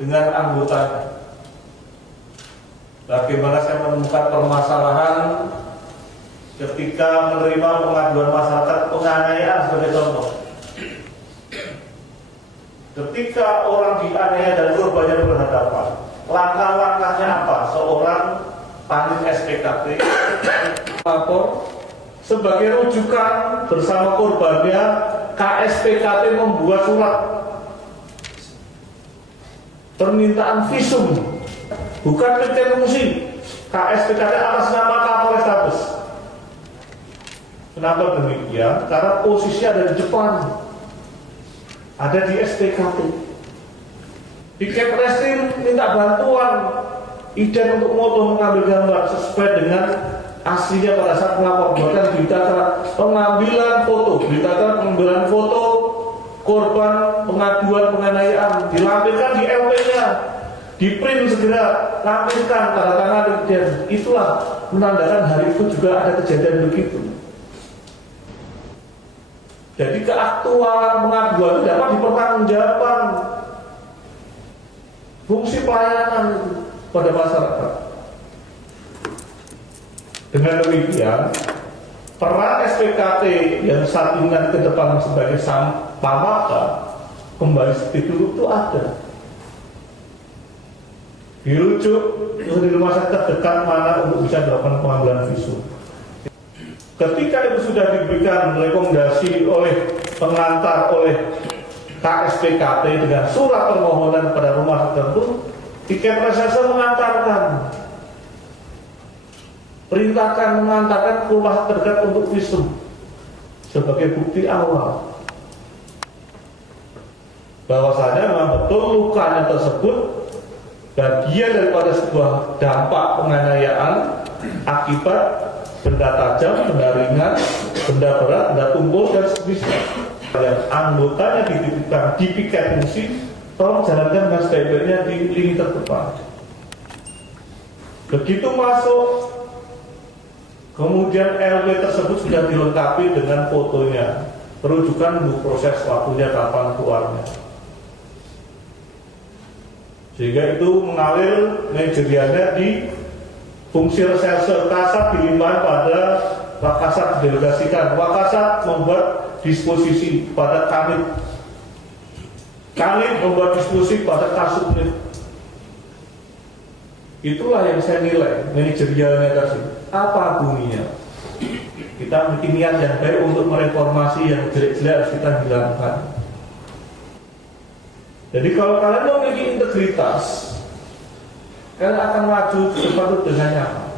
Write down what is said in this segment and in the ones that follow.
dengan anggotanya. Bagaimana saya menemukan permasalahan ketika menerima pengaduan masyarakat penganiayaan sebagai contoh. Ketika orang dianiaya dan korbannya berhadapan, langkah-langkahnya apa? Seorang panit SPKT lapor sebagai rujukan bersama korbannya, KSPKT membuat surat permintaan visum, bukan detensi. KSPKT atas nama Kapolrestabes. Kenapa demikian? Karena posisi ada di depan, ada di SPKT. Di Kepresrim minta bantuan Iden untuk moto mengambil gambar sesuai dengan aslinya pada saat melapor. Bahkan berita pengambilan foto, pengambilan foto korban pengaduan penganiayaan dilampirkan di LP-nya, di print segera, lampirkan tanda tangan Presiden. Itulah menandakan hari itu juga ada kejadian begitu. Jadi keaktualan pengaduan itu dapat dipertanggungjawabkan, fungsi pelayanan itu pada masyarakat. Dengan demikian, peran SPKT yang saat ini ke depan sebagai pamaka kembali seperti dulu itu ada. Dirujuk di rumah sakit terdekat mana untuk bisa dilakukan pengambilan visum. Ketika itu sudah diberikan rekomendasi oleh pengantar oleh KSPKT dengan surat permohonan pada rumah sakit tertentu, tiket reserse mengantarkan, perintahkan mengantarkan ke rumah terdekat untuk visum sebagai bukti awal bahwasanya memang betul lukanya tersebut bagian daripada sebuah dampak penganiayaan akibat benda tajam, benda ringan, benda berat, benda tumpul dan seterusnya. Yang anggotanya dititipkan di piket fungsi, tolong jalankan dengan sebaik-baiknya di lini terdepan. Begitu masuk, kemudian LW tersebut sudah dilengkapi dengan fotonya, rujukan untuk proses waktunya kapan keluarnya. Sehingga itu mengalir manajerialnya di fungsi reserse. Kasat dilimpahkan pada Wakasat didelegasikan. Wakasat membuat disposisi pada Kanit. Kanit membuat disposisi pada Kasubnit. Itulah yang saya nilai manajerialnya tadi. Apa bunyinya? Kita memiliki niat yang baik untuk mereformasi yang jelek-jelek harus kita hilangkan. Jadi kalau kalian memiliki integritas, kalian akan maju ke depan dengan nyaman.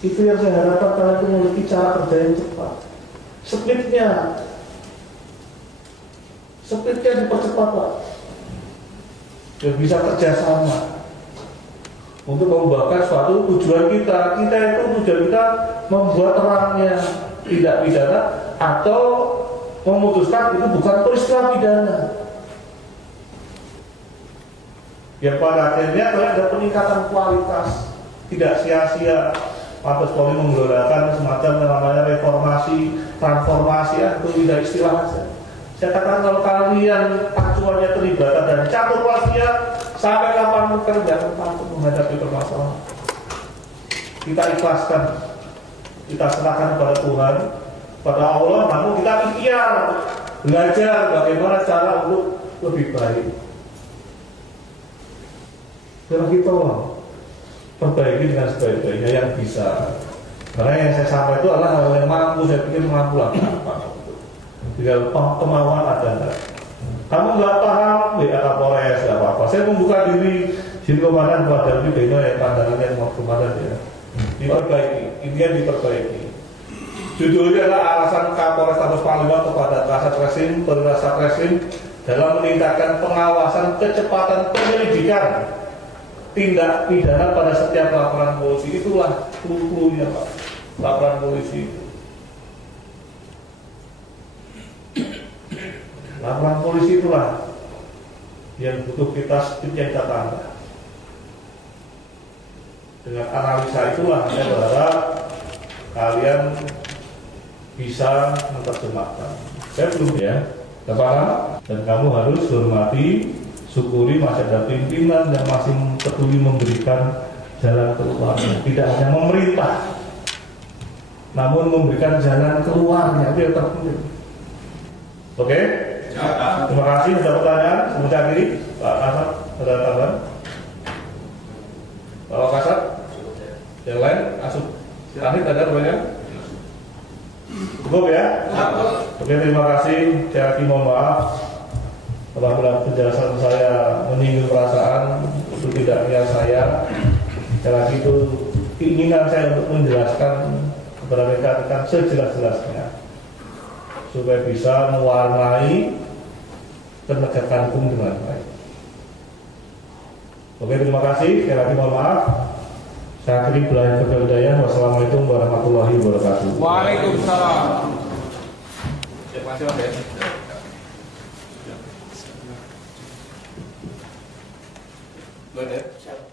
Itu yang saya harapkan, kalian memiliki cara kerja yang cepat. Speednya dipercepat, Pak. Dan bisa kerjasama untuk membuahkan suatu tujuan kita. Kita itu tujuan kita membuat terangnya tidak pidana atau memutuskan itu bukan peristiwa pidana. Ya pada akhirnya kalau ada peningkatan kualitas, tidak sia-sia Mabes Polri menggelontorkan semacam namanya reformasi, transformasi, itu tidak istilah saja. Saya katakan kalau kalian acuannya terlibat dan catur wasiat sampai kapan kalian jangan takut menghadapi permasalahan. Kita ikhlaskan, kita serahkan kepada Tuhan, pada Allah, namun kita ikhtiar belajar bagaimana cara untuk lebih baik. Kalau kita perbaiki dengan sebaik-baiknya yang bisa. Karena yang saya sampaikan itu adalah hal yang mampu, saya pikir mampu lah. Tinggal kemauan ada. Kamu nggak paham, ya Kapolres, nggak apa-apa. Saya membuka diri, sini komandan kepada bagaimana ya pandangannya komandan ya. Diperbaiki, intinya diperbaiki. Judulnya adalah alasan Kapolrestabes Panglima kepada Kasat Reskrim, Perwira Satreskrim dalam meningkatkan pengawasan kecepatan penyelidikan tindak pidana pada setiap laporan polisi. Itulah clue-nya, Pak. Laporan polisi itu. Laporan polisi itulah yang butuh kita sedikit kita tambah. Dengan analisa itulah saya berharap kalian bisa menerjemahkan. Saya belum ya, kepala, dan kamu harus hormati syukuri masih ada pimpinan yang masih peduli memberikan jalan keluarnya. Tidak hanya memerintah, namun memberikan jalan keluarnya, itu yang terpenting. Oke? Ya. Terima kasih. Ada pertanyaan? Kemudian ini Pak Kasat, ada tambahan? Pak Kasat? Yang lain? Asuh? Terakhir ada pertanyaan? Cukup ya? Oke, terima kasih. Saya lagi mohon maaf apabila penjelasan saya menyinggung perasaan, itu tidak niat saya. Sekali lagi itu keinginan saya untuk menjelaskan kepada rekan-rekan sejelas-jelasnya supaya bisa mewarnai penegakan hukum dengan baik. Oke, terima kasih. Sekali lagi mohon maaf. Saya akhiri belajar hidayah. Wassalamualaikum warahmatullahi wabarakatuh. Waalaikumsalam. Terima kasih Mas. Boleh.